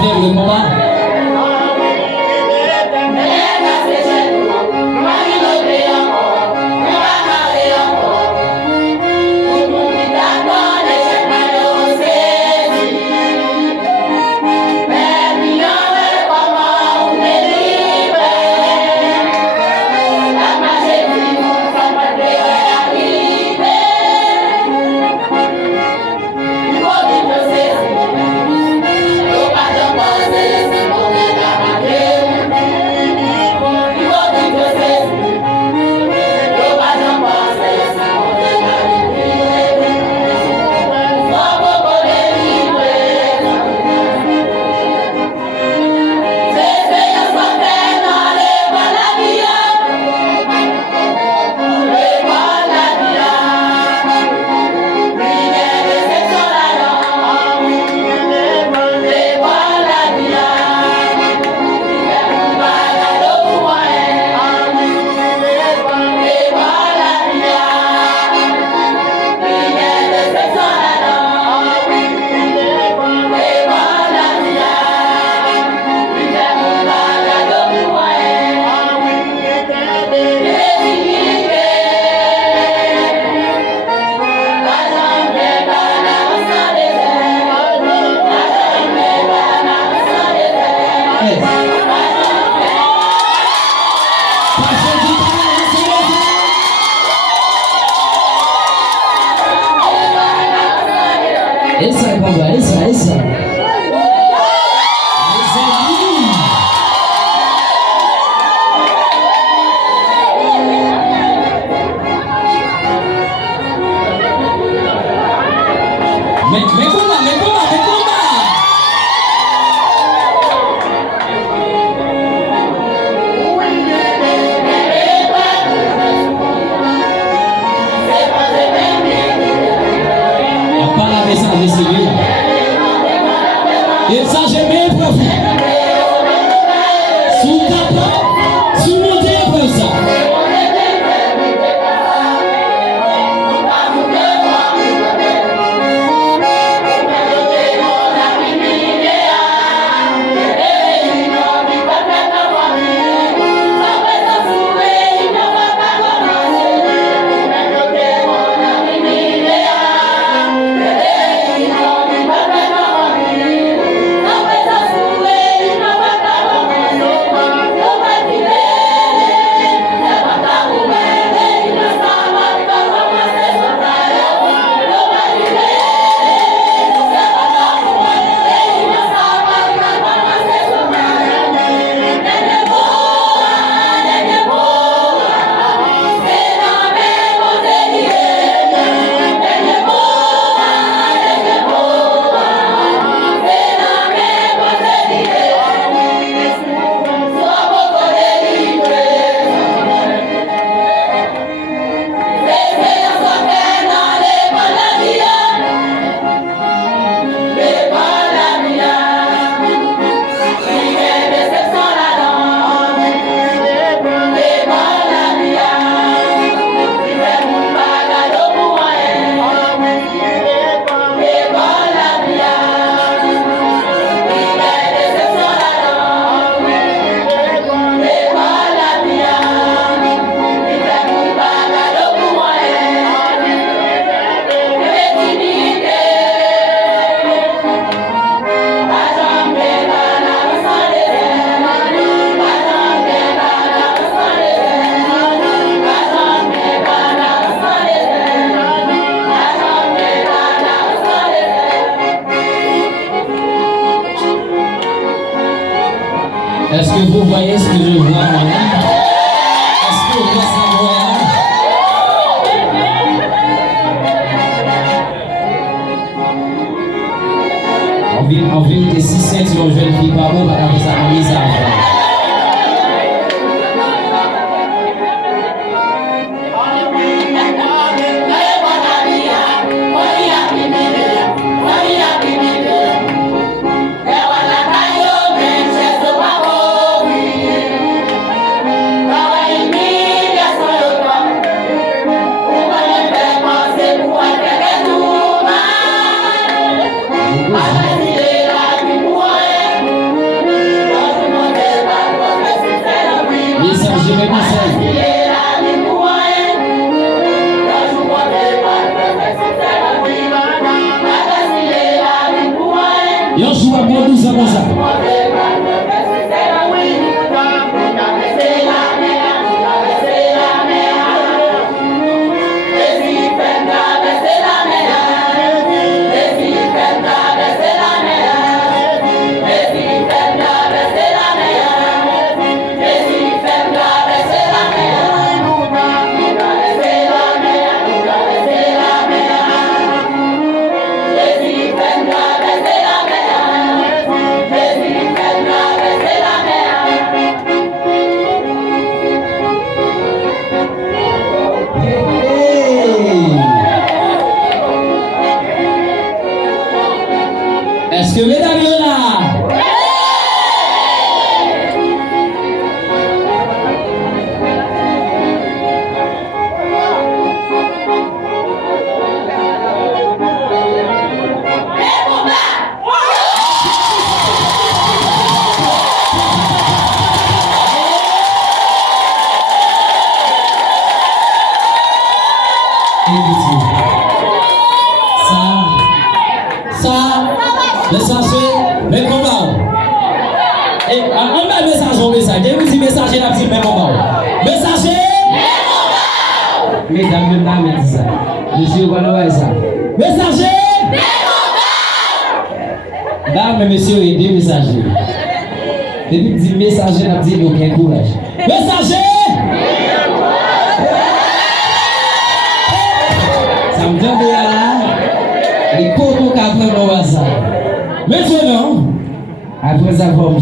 faire le combat. Et ça, j'ai bien profité. Sous ta porte, sous mon téléphone, ça. Est-ce que vous voyez ce que je vois là? Est-ce que vous voyez ça? En ville de 6 cents, si on jeune fille par où, on va faire ça en visage. messager, mes conseils. Yo joue à bon 12 ans comme ça. Est-ce que mesdames sont là? Messager, mais comment? Et on va messager, vous dites messager, la petite même combat. Messager, mesdames, mesdames, ça. Monsieur, voilà ça. Messager, dame, monsieur, et deux messagers. Depuis que dit messager, la petite, aucun courage. Messager, ça me donne de là. Les cours pour qu'après, on va ça. Maintenant, après avoir bien